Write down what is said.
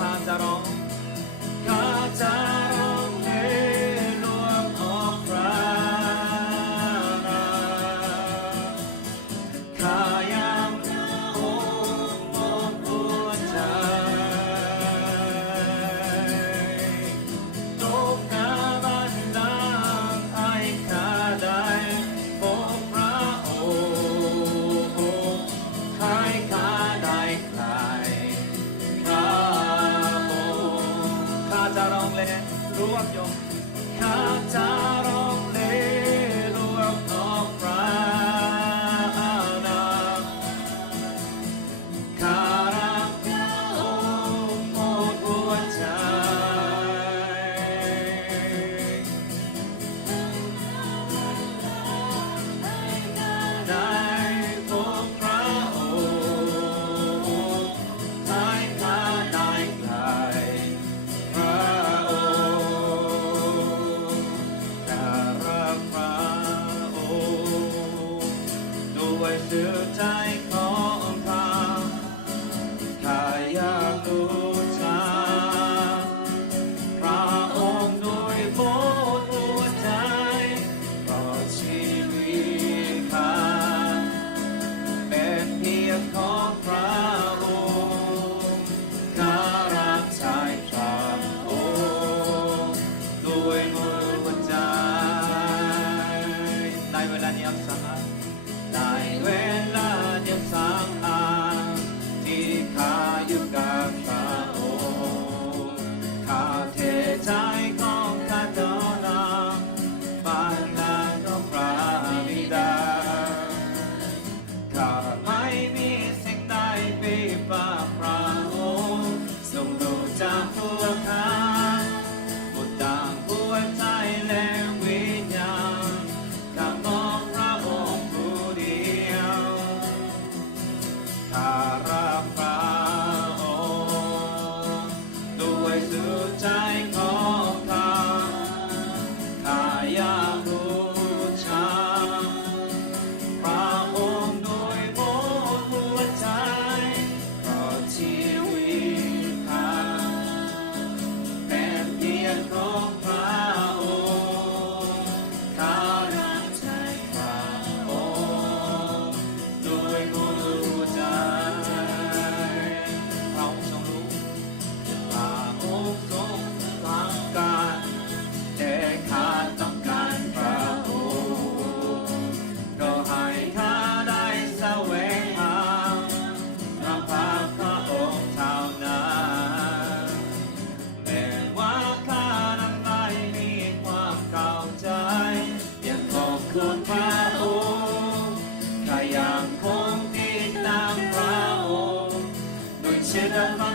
Sandaro. ร้องเล่นรวบยงคาจาร้อง Shabbat.